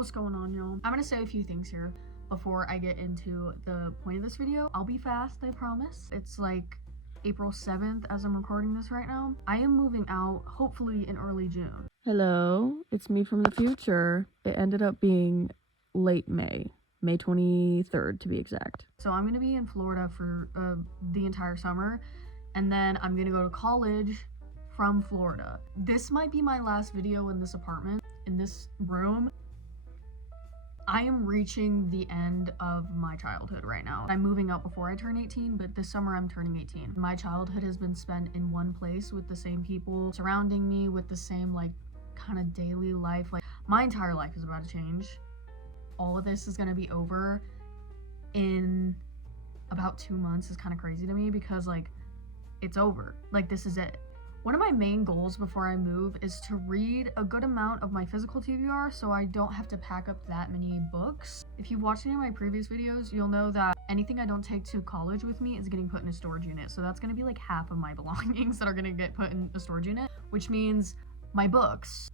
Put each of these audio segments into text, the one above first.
What's going on, y'all? I'm gonna say a few things here before I get into the point of this video. I'll be fast, I promise. It's like April 7th as I'm recording this right now. I am moving out hopefully in early June. Hello, it's me from the future. It ended up being late May 23rd to be exact. So I'm gonna be in Florida for the entire summer, and then I'm gonna go to college from Florida. This might be my last video in this apartment, in this room. I am reaching the end of my childhood right now. I'm moving out before I turn 18, but this summer I'm turning 18. My childhood has been spent in one place with the same people surrounding me, with the same like kind of daily life. Like my entire life is about to change. All of this is gonna be over in about 2 months. Is kind of crazy to me because like it's over. Like this is it. One of my main goals before I move is to read a good amount of my physical TBR so I don't have to pack up that many books. If you've watched any of my previous videos, you'll know that anything I don't take to college with me is getting put in a storage unit. So that's gonna be like half of my belongings that are gonna get put in a storage unit, which means my books.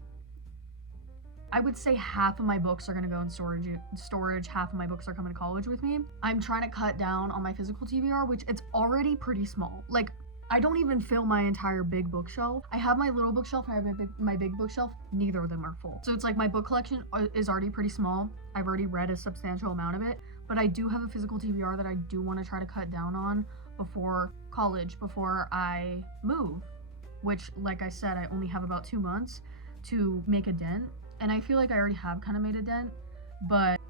I would say half of my books are gonna go in storage, half of my books are coming to college with me. I'm trying to cut down on my physical TBR, which it's already pretty small. Like, I don't even fill my entire big bookshelf. I have my little bookshelf, I have my big bookshelf, neither of them are full. So it's like my book collection is already pretty small. I've already read a substantial amount of it, but I do have a physical TBR that I do want to try to cut down on before college, before I move, which like I said, I only have about 2 months to make a dent. And I feel like I already have kind of made a dent, but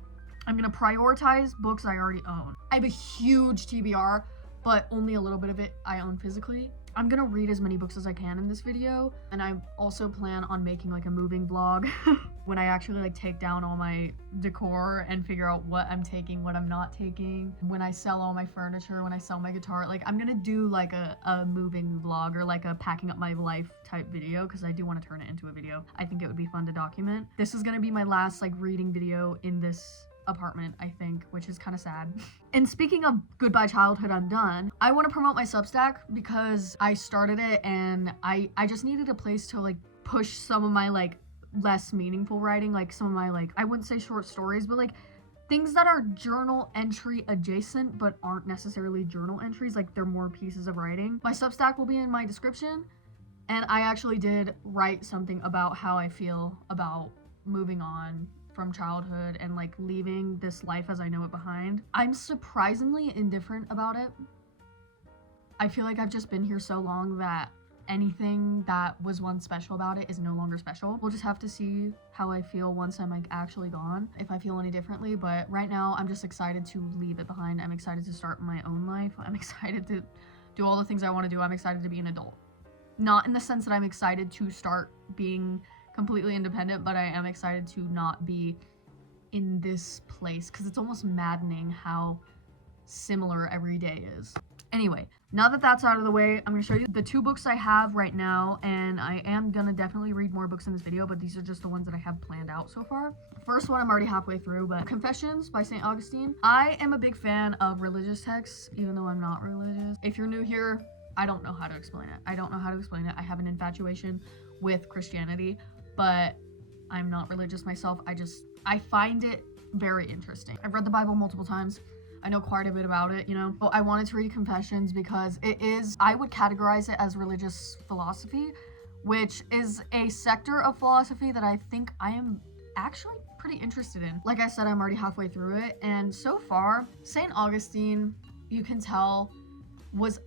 I'm gonna prioritize books I already own. I have a huge TBR, but only a little bit of it I own physically. I'm gonna read as many books as I can in this video, and I also plan on making like a moving vlog when I actually like take down all my decor and figure out what I'm taking, what I'm not taking, when I sell all my furniture, when I sell my guitar. Like I'm gonna do like a moving vlog or like a packing up my life type video because I do want to turn it into a video. I think it would be fun to document. This is gonna be my last like reading video in this apartment, I think, which is kind of sad. And speaking of Goodbye Childhood Undone, I want to promote my Substack because I started it and I just needed a place to like push some of my like less meaningful writing, like some of my like, I wouldn't say short stories, but like things that are journal entry adjacent but aren't necessarily journal entries, like they're more pieces of writing. My Substack will be in my description, and I actually did write something about how I feel about moving on from childhood and like leaving this life as I know it behind. I'm surprisingly indifferent about it. I feel like I've just been here so long that anything that was once special about it is no longer special. We'll just have to see how I feel once I'm like actually gone, if I feel any differently. But right now I'm just excited to leave it behind. I'm excited to start my own life. I'm excited to do all the things I want to do. I'm excited to be an adult. Not in the sense that I'm excited to start being completely independent, but I am excited to not be in this place because it's almost maddening how similar every day is. Anyway, now that that's out of the way, I'm gonna show you the 2 books I have right now, and I am gonna definitely read more books in this video, but these are just the ones that I have planned out so far. First one I'm already halfway through, but Confessions by St. Augustine. I am a big fan of religious texts, even though I'm not religious. If you're new here, I don't know how to explain it. I have an infatuation with Christianity, but I'm not religious myself. I find it very interesting. I've read the Bible multiple times. I know quite a bit about it, you know. But I wanted to read Confessions because it is, I would categorize it as religious philosophy, which is a sector of philosophy that I think I am actually pretty interested in. Like I said, I'm already halfway through it, and so far, St. Augustine, you can tell, was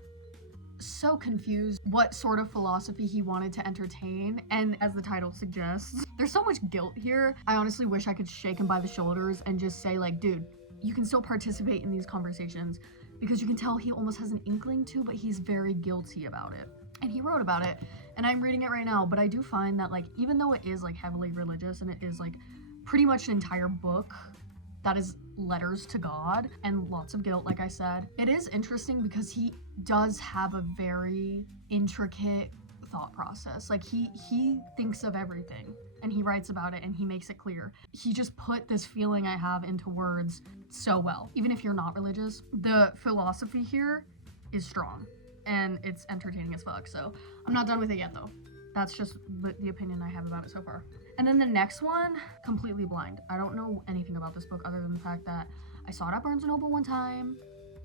so confused what sort of philosophy he wanted to entertain, and as the title suggests, there's so much guilt here. I honestly wish I could shake him by the shoulders and just say like, dude, you can still participate in these conversations, because you can tell he almost has an inkling to, but he's very guilty about it. And he wrote about it, and I'm reading it right now, but I do find that like, even though it is like heavily religious and it is like pretty much an entire book that is letters to God and lots of guilt, like I said, it is interesting because he does have a very intricate thought process. Like he thinks of everything and he writes about it and he makes it clear. He just put this feeling I have into words so well. Even if you're not religious, the philosophy here is strong and it's entertaining as fuck. So I'm not done with it yet though. That's just the opinion I have about it so far. And then the next one, Completely Blind. I don't know anything about this book other than the fact that I saw it at Barnes & Noble one time,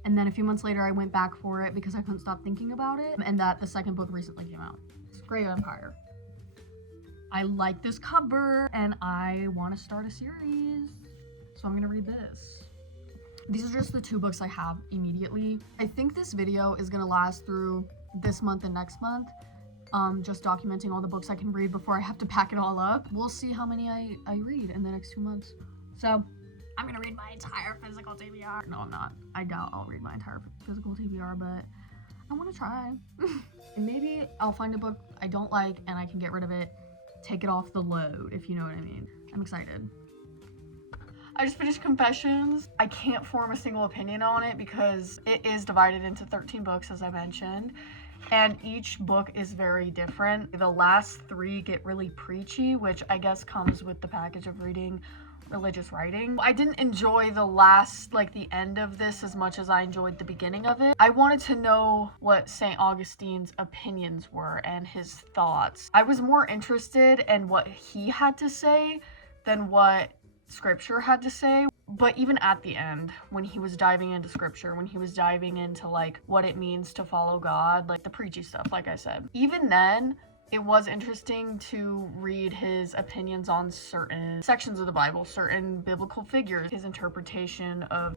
and then a few months later I went back for it because I couldn't stop thinking about it, and that the second book recently came out. It's Grey Empire. I like this cover, and I want to start a series, so I'm gonna read this. These are just the 2 books I have immediately. I think this video is gonna last through this month and next month, just documenting all the books I can read before I have to pack it all up. We'll see how many I read in the next 2 months. So I'm gonna read my entire physical TBR. No, I'm not. I doubt I'll read my entire physical TBR, but I want to try. And maybe I'll find a book I don't like and I can get rid of it, take it off the load, if you know what I mean. I'm excited. I just finished Confessions. I can't form a single opinion on it because it is divided into 13 books, as I mentioned, and each book is very different. The last 3 get really preachy, which I guess comes with the package of reading religious writing. I didn't enjoy the last, like the end of this as much as I enjoyed the beginning of it. I wanted to know what St. Augustine's opinions were and his thoughts. I was more interested in what he had to say than what scripture had to say. But even at the end, when he was diving into scripture, when he was diving into like what it means to follow God, like the preachy stuff, like I said, even then it was interesting to read his opinions on certain sections of the Bible, certain biblical figures, his interpretation of...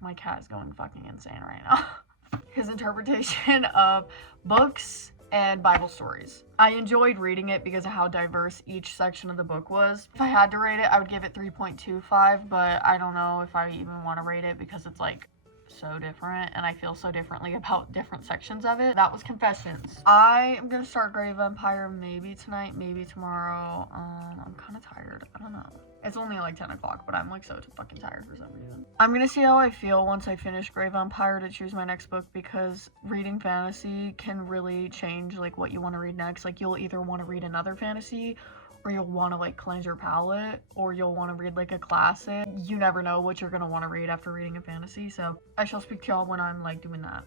My cat is going fucking insane right now. His interpretation of books and Bible stories. I enjoyed reading it because of how diverse each section of the book was. If I had to rate it, I would give it 3.25, but I don't know if I even want to rate it because it's like so different and I feel so differently about different sections of it. That was Confessions. I am gonna start Grey Empire maybe tonight, maybe tomorrow. I'm kind of tired. I don't know. It's only like 10 o'clock, but I'm like so fucking tired for some reason. I'm gonna see how I feel once I finish Grey Empire to choose my next book, because reading fantasy can really change like what you want to read next. Like you'll either want to read another fantasy, or you'll want to like cleanse your palate, or you'll want to read like a classic. You never know what you're gonna want to read after reading a fantasy, so I shall speak to y'all when I'm like doing that.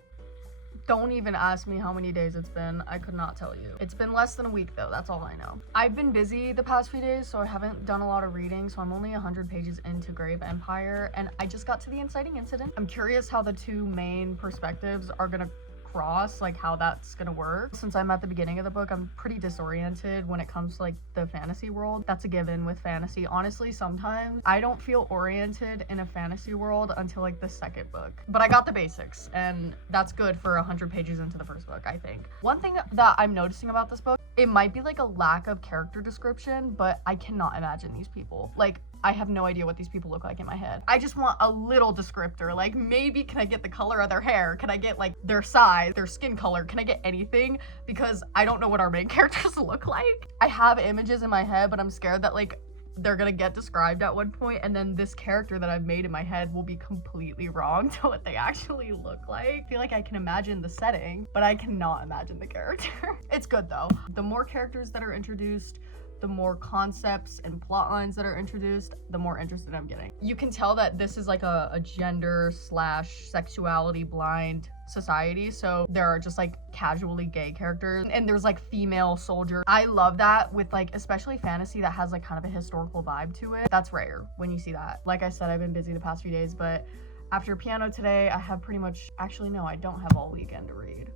Don't even ask me how many days it's been. I could not tell you. It's been less than a week though, that's all I know. I've been busy the past few days, so I haven't done a lot of reading, so I'm only 100 pages into Grey Empire, and I just got to the inciting incident. I'm curious how the 2 main perspectives are gonna cross, like how that's gonna work. Since I'm at the beginning of the book, I'm pretty disoriented when it comes to like the fantasy world. That's a given with fantasy. Honestly, sometimes I don't feel oriented in a fantasy world until like the second book, but I got the basics, and that's good for 100 pages into the first book, I think. One thing that I'm noticing about this book, it might be like a lack of character description, but I cannot imagine these people. Like, I have no idea what these people look like in my head. I just want a little descriptor. Like, maybe can I get the color of their hair? Can I get like their size, their skin color? Can I get anything? Because I don't know what our main characters look like. I have images in my head, but I'm scared that like they're gonna get described at one point, and then this character that I've made in my head will be completely wrong to what they actually look like. I feel like I can imagine the setting, but I cannot imagine the character. It's good though. The more characters that are introduced, the more concepts and plot lines that are introduced, the more interested I'm getting. You can tell that this is like a gender / sexuality blind society, so there are just like casually gay characters, and there's like female soldiers. I love that with like especially fantasy that has like kind of a historical vibe to it. That's rare when you see that. Like I said, I've been busy the past few days, but after piano today, I have pretty much, actually no, I don't have all weekend to read.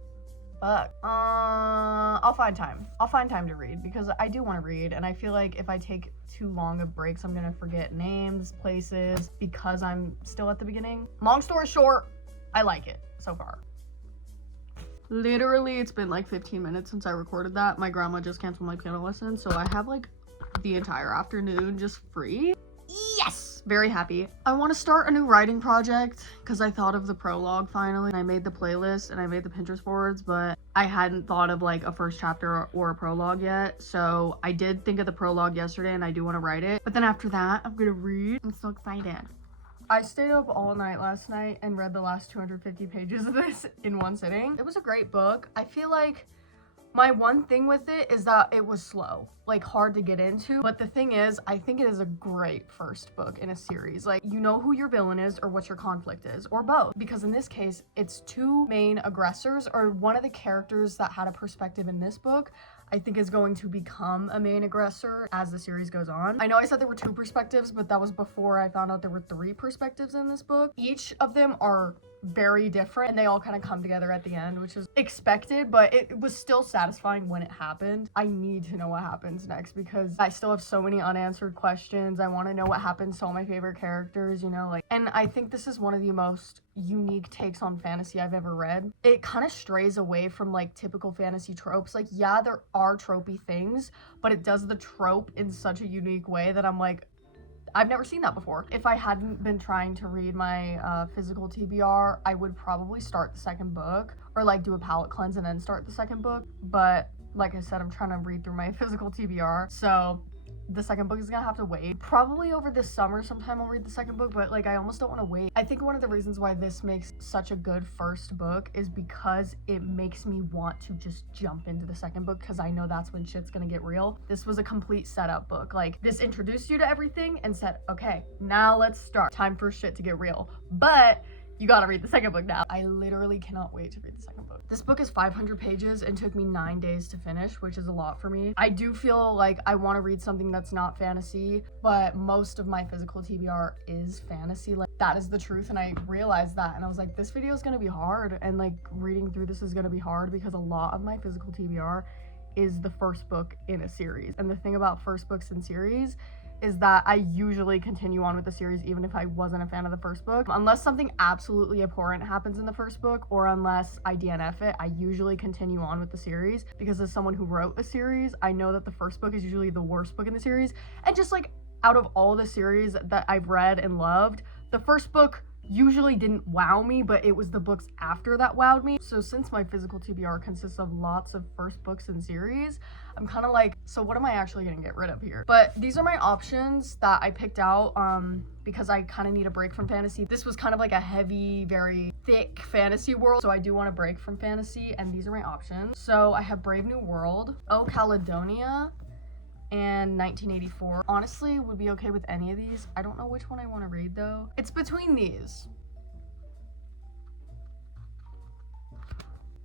But I'll find time. I'll find time to read because I do want to read, and I feel like if I take too long of breaks, I'm gonna forget names, places, because I'm still at the beginning. Long story short, I like it so far. Literally, it's been like 15 minutes since I recorded that. My grandma just canceled my piano lesson, so I have like the entire afternoon just free. Yes! Very happy. I want to start a new writing project because I thought of the prologue finally. I made the playlist and I made the Pinterest boards, but I hadn't thought of like a first chapter or a prologue yet. So I did think of the prologue yesterday and I do want to write it. But then after that, I'm gonna read. I'm so excited. I stayed up all night last night and read the last 250 pages of this in one sitting. It was a great book. I feel like my one thing with it is that it was slow, like hard to get into. But the thing is, I think it is a great first book in a series. Like, you know who your villain is or what your conflict is, or both. Because in this case, it's 2 main aggressors, or one of the characters that had a perspective in this book I think is going to become a main aggressor as the series goes on. I know I said there were 2 perspectives, but that was before I found out there were 3 perspectives in this book. Each of them are very different and they all kind of come together at the end, which is expected, but it was still satisfying when it happened. I need to know what happens next because I still have so many unanswered questions. I want to know what happens to all my favorite characters, you know, like, and I think this is one of the most unique takes on fantasy I've ever read. It kind of strays away from like typical fantasy tropes. Like, yeah, there are tropey things, but it does the trope in such a unique way that I'm like, I've never seen that before. If I hadn't been trying to read my physical TBR, I would probably start the second book or like do a palate cleanse and then start the second book. But like I said, I'm trying to read through my physical TBR. So the second book is gonna have to wait. Probably over this summer sometime I'll read the second book, but like I almost don't want to wait. I think one of the reasons why this makes such a good first book is because it makes me want to just jump into the second book because I know that's when shit's gonna get real. This was a complete setup book. Like, this introduced you to everything and said, okay, now let's start. Time for shit to get real. But you gotta read the second book now. I literally cannot wait to read the second book. This book is 500 pages and took me 9 days to finish, which is a lot for me. I do feel like I want to read something that's not fantasy, but most of my physical TBR is fantasy. Like, that is the truth, and I realized that, and I was like, this video is gonna be hard, and like reading through this is gonna be hard because a lot of my physical TBR is the first book in a series. And the thing about first books in series is that I usually continue on with the series even if I wasn't a fan of the first book. Unless something absolutely abhorrent happens in the first book or unless I DNF it, I usually continue on with the series because as someone who wrote a series, I know that the first book is usually the worst book in the series. And just like out of all the series that I've read and loved, the first book usually didn't wow me, but it was the books after that wowed me. So since my physical TBR consists of lots of first books in series, I'm kind of like, so what am I actually gonna get rid of here? But these are my options that I picked out because I kind of need a break from fantasy. This was kind of like a heavy, very thick fantasy world, so I do want a break from fantasy, and these are my options. So I have Brave New World, Oh Caledonia, and 1984. Honestly, would be okay with any of these. I don't know which one I want to read though. It's between these.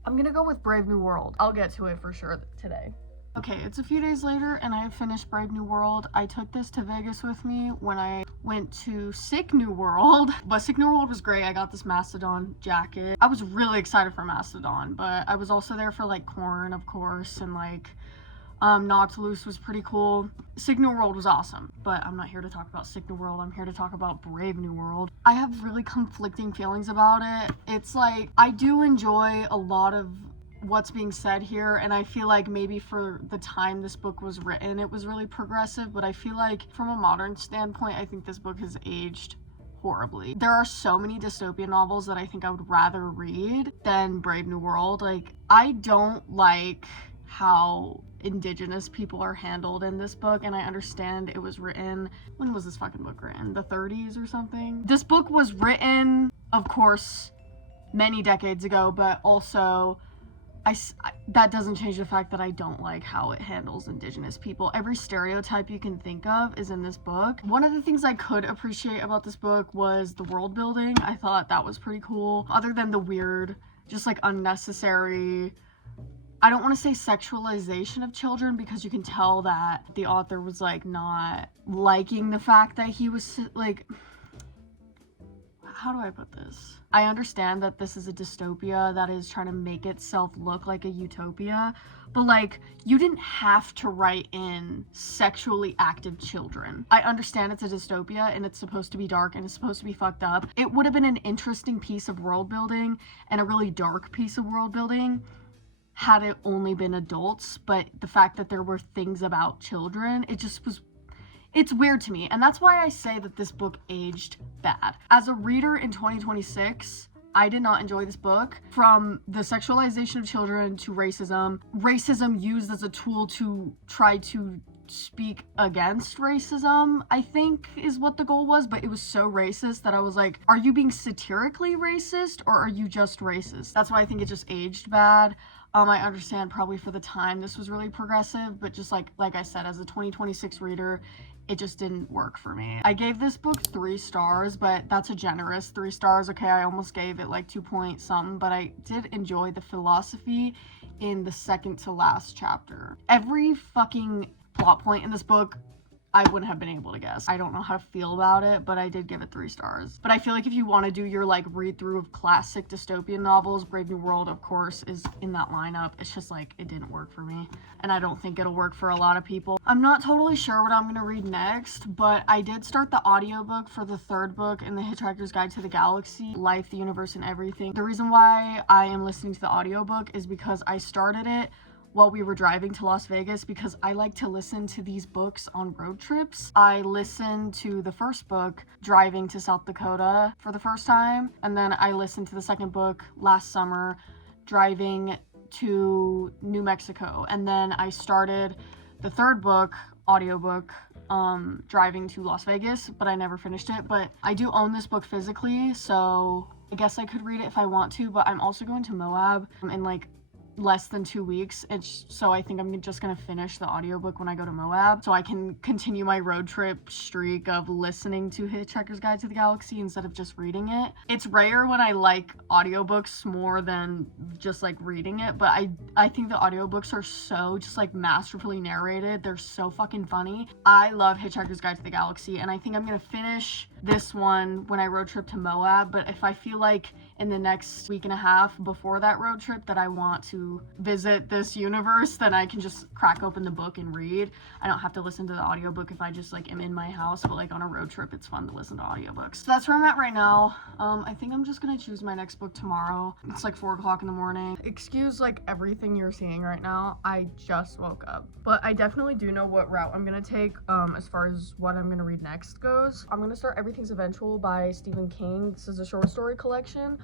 I'm gonna go with Brave New World. I'll get to it for sure today. Okay, it's a few days later and I have finished Brave New World. I took this to Vegas with me when I went to Sick New World, but Sick New World was great. I got this Mastodon jacket. I was really excited for Mastodon, but I was also there for like Korn, of course, and like Nautilus was pretty cool. Sick New World was awesome, but I'm not here to talk about Sick New World. I'm here to talk about Brave New World. I have really conflicting feelings about it. It's like, I do enjoy a lot of what's being said here, and I feel like maybe for the time this book was written, it was really progressive, but I feel like from a modern standpoint, I think this book has aged horribly. There are so many dystopian novels that I think I would rather read than Brave New World. Like, I don't like how Indigenous people are handled in this book, and I understand it was written, when was this fucking book written? The 30s or something? This book was written, of course, many decades ago, but also that doesn't change the fact that I don't like how it handles Indigenous people. Every stereotype you can think of is in this book. One of the things I could appreciate about this book was the world building. I thought that was pretty cool. Other than the weird, just like unnecessary, I don't want to say sexualization of children, because you can tell that the author was like not liking the fact that he was like, how do I put this? I understand that this is a dystopia that is trying to make itself look like a utopia, but like, you didn't have to write in sexually active children. I understand it's a dystopia and it's supposed to be dark and it's supposed to be fucked up. It would have been an interesting piece of world building and a really dark piece of world building had it only been adults, but the fact that there were things about children, it just was, it's weird to me. And that's why I say that this book aged bad. As a reader in 2026, I did not enjoy this book. From the sexualization of children to racism used as a tool to try to speak against racism, I think is what the goal was, but it was so racist that I was like, are you being satirically racist or are you just racist? That's why I think it just aged bad. I understand probably for the time this was really progressive, but just like I said, as a 2026 reader, it just didn't work for me. I gave this book 3 stars, but that's a generous 3 stars. Okay, I almost gave it like 2 point something, but I did enjoy the philosophy in the second to last chapter. Every fucking plot point in this book I wouldn't have been able to guess. I don't know how to feel about it, but I did give it 3 stars. But I feel like if you want to do your like read through of classic dystopian novels, Brave New World of course is in that lineup. It's just like it didn't work for me, and I don't think it'll work for a lot of people. I'm not totally sure what I'm gonna read next, but I did start the audiobook for the 3rd book in the Hitchhiker's Guide to the Galaxy, Life, the Universe, and Everything. The reason why I am listening to the audiobook is because I started it while we were driving to Las Vegas, because I like to listen to these books on road trips. I listened to the 1st book driving to South Dakota for the first time, and then I listened to the 2nd book last summer driving to New Mexico, and then I started the 3rd book audiobook driving to Las Vegas, but I never finished it. But I do own this book physically, so I guess I could read it if I want to, but I'm also going to Moab in like less than 2 weeks, so I think I'm just gonna finish the audiobook when I go to Moab, so I can continue my road trip streak of listening to Hitchhiker's Guide to the Galaxy instead of just reading it. It's rare when I like audiobooks more than just like reading it, but I think the audiobooks are so just like masterfully narrated. They're so fucking funny. I love Hitchhiker's Guide to the Galaxy, and I think I'm gonna finish this one when I road trip to Moab, but if I feel like in the next week and a half before that road trip that I want to visit this universe, then I can just crack open the book and read. I don't have to listen to the audiobook if I just like am in my house, but like on a road trip it's fun to listen to audiobooks. So that's where I'm at right now. I think I'm just gonna choose my next book tomorrow. It's like 4 o'clock in the morning. Excuse like everything you're seeing right now. I just woke up, but I definitely do know what route I'm gonna take as far as what I'm gonna read next goes. I'm gonna start Everything's Eventual by Stephen King. This is a short story collection,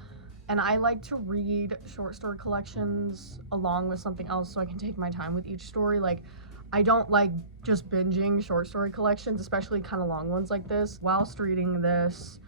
and I like to read short story collections along with something else so I can take my time with each story. Like, I don't like just binging short story collections, especially kind of long ones like this. Whilst reading this,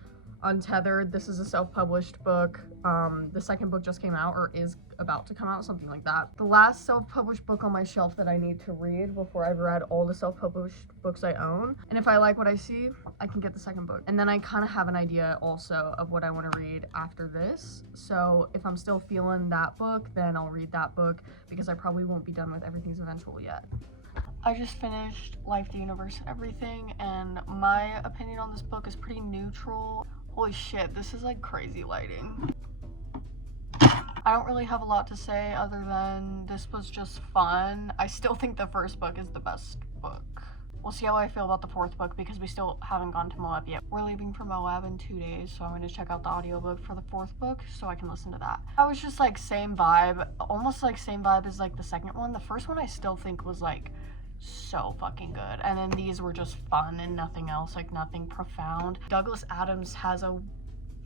Untethered, this is a self-published book. The 2nd book just came out, or is about to come out, something like that. The last self-published book on my shelf that I need to read before I've read all the self-published books I own. And if I like what I see, I can get the 2nd book. And then I kind of have an idea also of what I want to read after this. So if I'm still feeling that book, then I'll read that book, because I probably won't be done with Everything's Eventual yet. I just finished Life, the Universe, and Everything, and my opinion on this book is pretty neutral. Holy shit, this is like crazy lighting. I don't really have a lot to say other than this was just fun. I still think the 1st book is the best book. We'll see how I feel about the 4th book, because we still haven't gone to Moab yet. We're leaving for Moab in 2 days, so I'm going to check out the audiobook for the 4th book so I can listen to that. I was just like same vibe, almost like same vibe as like the 2nd one. The 1st one I still think was like so fucking good, and then these were just fun and nothing else, like nothing profound. Douglas Adams has a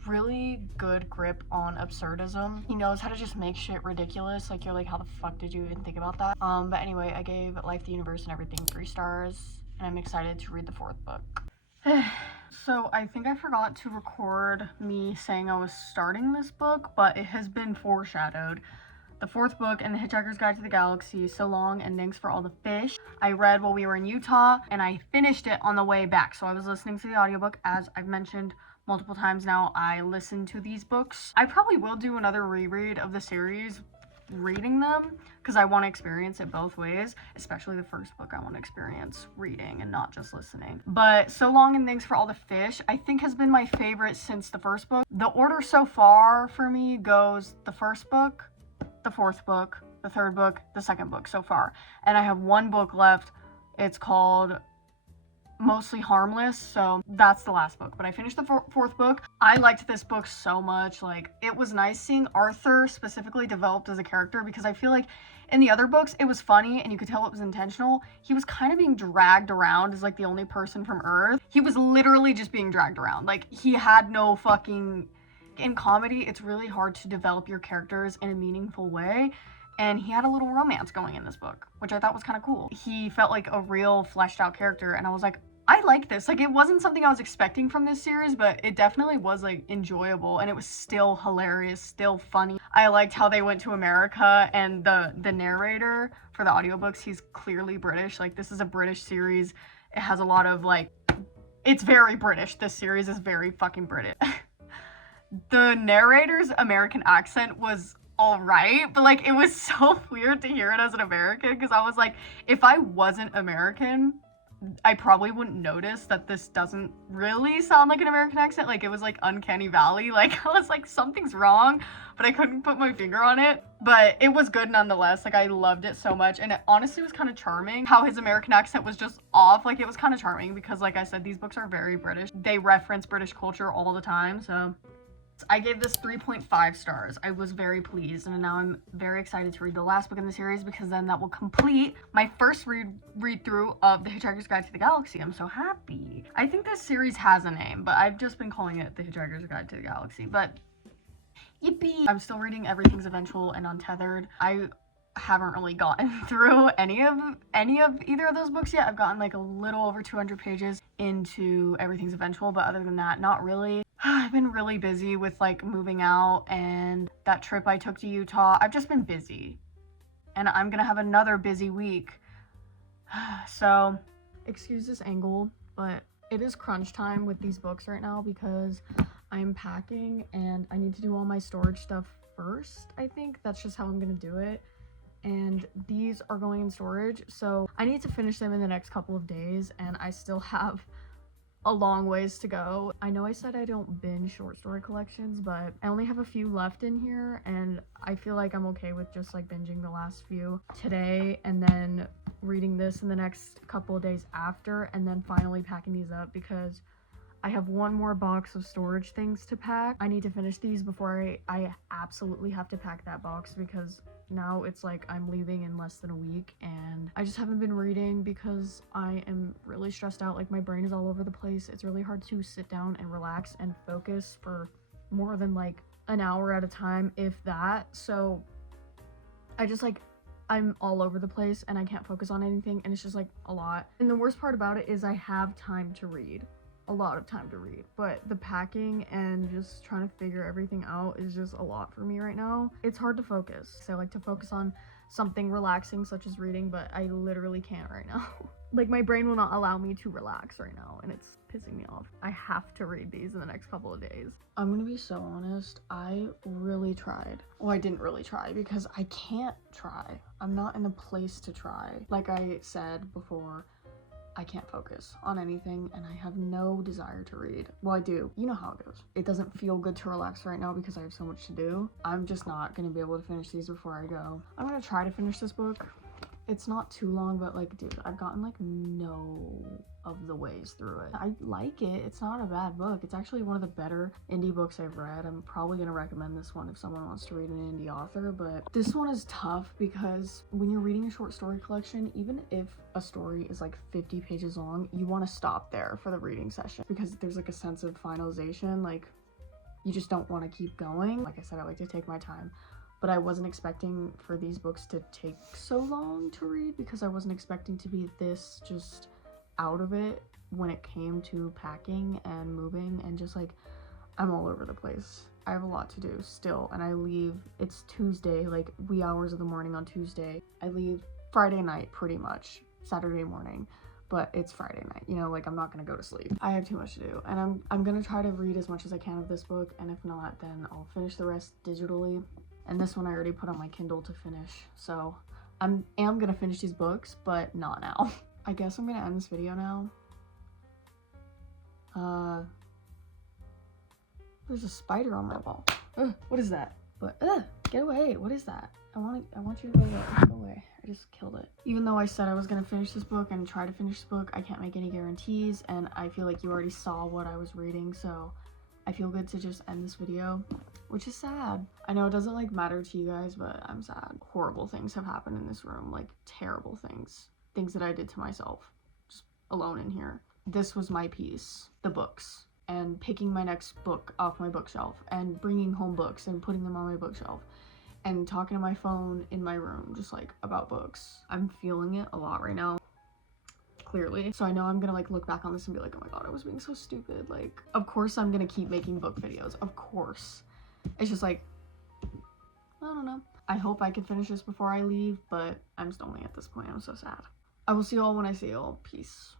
really good grip on absurdism. He knows how to just make shit ridiculous. Like, you're like, how the fuck did you even think about that? But anyway, I gave Life, the Universe, and Everything 3 stars, and I'm excited to read the 4th book. So I think I forgot to record me saying I was starting this book, but it has been foreshadowed. The 4th book in the Hitchhiker's Guide to the Galaxy, So Long and Thanks for All the Fish, I read while we were in Utah, and I finished it on the way back. So I was listening to the audiobook. As I've mentioned multiple times now, I listen to these books. I probably will do another reread of the series reading them, because I want to experience it both ways, especially the 1st book. I want to experience reading and not just listening. But So Long and Thanks for All the Fish, I think, has been my favorite since the 1st book. The order so far for me goes the 1st book, the 4th book, the 3rd book, the 2nd book so far. And I have 1 book left. It's called Mostly Harmless, so that's the last book. But I finished the 4th book. I liked this book so much. Like, it was nice seeing Arthur specifically developed as a character, because I feel like in the other books it was funny and you could tell it was intentional. He was kind of being dragged around as like the only person from Earth. He was literally just being dragged around. Like, he had no fucking... In comedy, it's really hard to develop your characters in a meaningful way, and he had a little romance going in this book, which I thought was kind of cool. He felt like a real fleshed out character, and I was like, I like this. Like, it wasn't something I was expecting from this series, but it definitely was like enjoyable, and it was still hilarious, still funny. I liked how they went to America, and the narrator for the audiobooks, he's clearly British. Like, this is a British series. It has a lot of like, it's very British. This series is very fucking British. The narrator's American accent was all right, but like it was so weird to hear it as an American because I was like, if I wasn't American, I probably wouldn't notice that this doesn't really sound like an American accent. Like it was like uncanny valley. Like I was like, something's wrong, but I couldn't put my finger on it. But it was good nonetheless. Like I loved it so much, and it honestly was kind of charming how his American accent was just off. Like it was kind of charming because, like I said, these books are very British. They reference British culture all the time, so I gave this 3.5 stars. I was very pleased, and now I'm very excited to read the last book in the series because then that will complete my first read through of The Hitchhiker's Guide to the Galaxy. I'm so happy. I think this series has a name, but I've just been calling it The Hitchhiker's Guide to the Galaxy, but yippee! I'm still reading Everything's Eventual and Untethered. I haven't really gotten through any of either of those books yet. I've gotten like a little over 200 pages into Everything's Eventual, but other than that, not really. I've been really busy with like moving out and that trip I took to Utah. I've just been busy, and I'm gonna have another busy week. So excuse this angle, but it is crunch time with these books right now because I'm packing and I need to do all my storage stuff first. I think that's just how I'm gonna do it, and these are going in storage, so I need to finish them in the next couple of days, and I still have a long ways to go. I know I said I don't binge short story collections, but I only have a few left in here, and I feel like I'm okay with just like binging the last few today and then reading this in the next couple of days after, and then finally packing these up because I have one more box of storage things to pack. I need to finish these before I absolutely have to pack that box because now it's like I'm leaving in less than a week, and I just haven't been reading because I am really stressed out. Like my brain is all over the place. It's really hard to sit down and relax and focus for more than like an hour at a time, if that. So I just like, I'm all over the place and I can't focus on anything, and it's just like a lot. And the worst part about it is I have time to read. A lot of time to read, but the packing and just trying to figure everything out is just a lot for me right now. It's hard to focus. So I like to focus on something relaxing such as reading, but I literally can't right now. Like my brain will not allow me to relax right now, and it's pissing me off. I have to read these in the next couple of days. I'm gonna be so honest, I really tried. Well, I didn't really try because I can't try. I'm not in a place to try. Like I said before, I can't focus on anything, and I have no desire to read. Well, I do. You know how it goes. It doesn't feel good to relax right now because I have so much to do. I'm just not gonna be able to finish these before I go. I'm gonna try to finish this book. It's not too long, but like, dude, I've gotten like no of the ways through it. I like it. It's not a bad book. It's actually one of the better indie books I've read. I'm probably gonna recommend this one if someone wants to read an indie author, but this one is tough because when you're reading a short story collection, even if a story is like 50 pages long, you want to stop there for the reading session because there's like a sense of finalization. Like you just don't want to keep going. Like I said, I like to take my time, but I wasn't expecting for these books to take so long to read because I wasn't expecting to be this just out of it when it came to packing and moving, and just like I'm all over the place. I have a lot to do still, and I leave, it's Tuesday, like wee hours of the morning on Tuesday. I leave Friday night pretty much, Saturday morning, but it's Friday night, you know, like I'm not gonna go to sleep. I have too much to do, and I'm gonna try to read as much as I can of this book, and if not, then I'll finish the rest digitally. And this one I already put on my Kindle to finish, so I am gonna finish these books, but not now. I guess I'm gonna end this video now. There's a spider on my wall. Ugh, what is that? But get away! What is that? I want you to go away. I just killed it. Even though I said I was gonna finish this book and try to finish this book, I can't make any guarantees, and I feel like you already saw what I was reading, so I feel good to just end this video, which is sad. I know it doesn't like matter to you guys, but I'm sad. Horrible things have happened in this room, like terrible things. Things that I did to myself, just alone in here. This was my peace, the books, and picking my next book off my bookshelf, and bringing home books and putting them on my bookshelf, and talking to my phone in my room, just like about books. I'm feeling it a lot right now, clearly. So I know I'm gonna like look back on this and be like, oh my god, I was being so stupid. Like, of course I'm gonna keep making book videos, of course. It's just like, I don't know. I hope I can finish this before I leave, but I'm just only at this point. I'm so sad. I will see you all when I see you all. Peace.